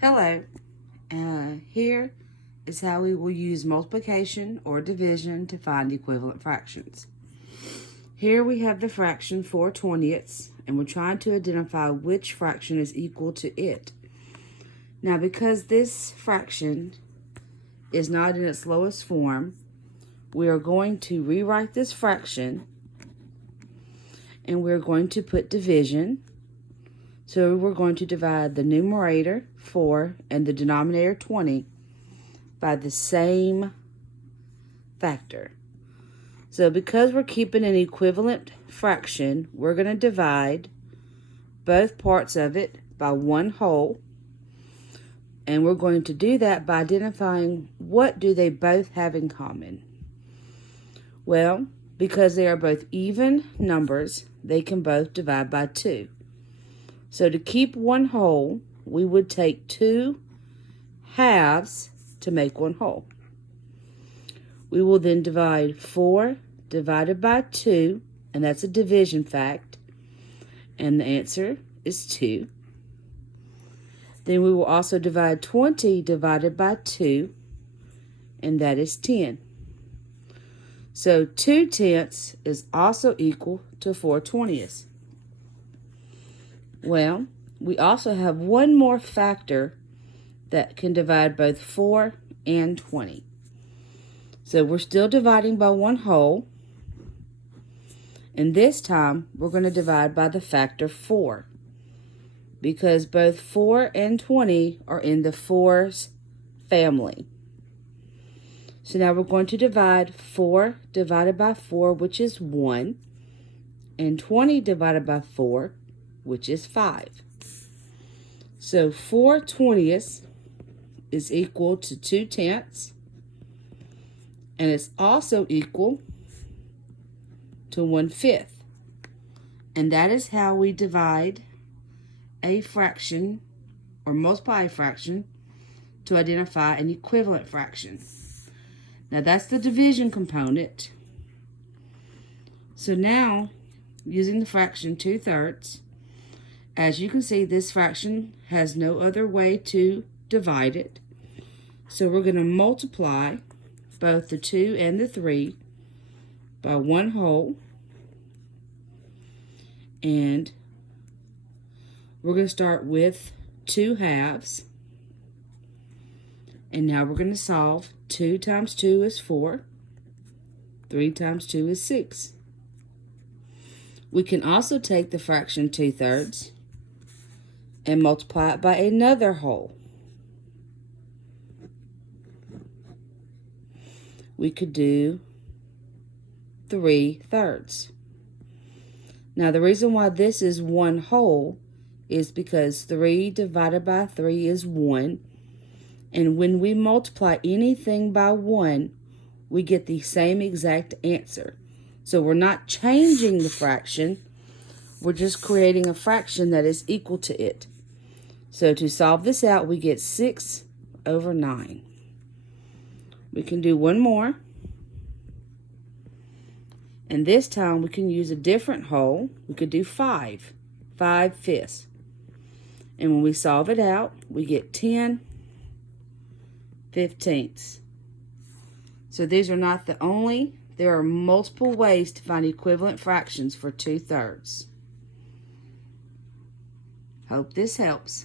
Hello, here is how we will use multiplication or division to find equivalent fractions. Here we have the fraction 4/20ths, and we're trying to identify which fraction is equal to it. Now, because this fraction is not in its lowest form, we are going to rewrite this fraction, and we're going to put division. So we're going to divide the numerator, 4, and the denominator, 20, by the same factor. So because we're keeping an equivalent fraction, we're going to divide both parts of it by one whole. And we're going to do that by identifying what do they both have in common. Well, because they are both even numbers, they can both divide by 2. So to keep one whole, we would take 2 halves to make one whole. We will then divide 4 divided by 2, and that's a division fact, and the answer is 2. Then we will also divide 20 divided by 2, and that is 10. So 2/10 is also equal to 4/20. Well, we also have one more factor that can divide both 4 and 20. So we're still dividing by one whole, and this time we're going to divide by the factor 4, because both 4 and 20 are in the 4's family. So now we're going to divide 4 divided by 4, which is 1, and 20 divided by 4, which is 5. So 4/20 is equal to 2/10, and it's also equal to 1/5. And that is how we divide a fraction or multiply a fraction to identify an equivalent fraction. Now that's the division component. So now, using the fraction 2/3, as you can see, this fraction has no other way to divide it. So we're going to multiply both the 2 and the 3 by one whole. And we're going to start with 2 halves. And now we're going to solve. 2 times 2 is 4. 3 times 2 is 6. We can also take the fraction 2/3 and multiply it by another whole. We could do 3/3. Now the reason why this is one whole is because 3 divided by 3 is 1. And when we multiply anything by 1, we get the same exact answer. So we're not changing the fraction, we're just creating a fraction that is equal to it. So to solve this out, we get 6/9. We can do one more. And this time we can use a different whole. We could do 5/5. And when we solve it out, we get 10/15. So these are not the only, there are multiple ways to find equivalent fractions for 2/3. Hope this helps.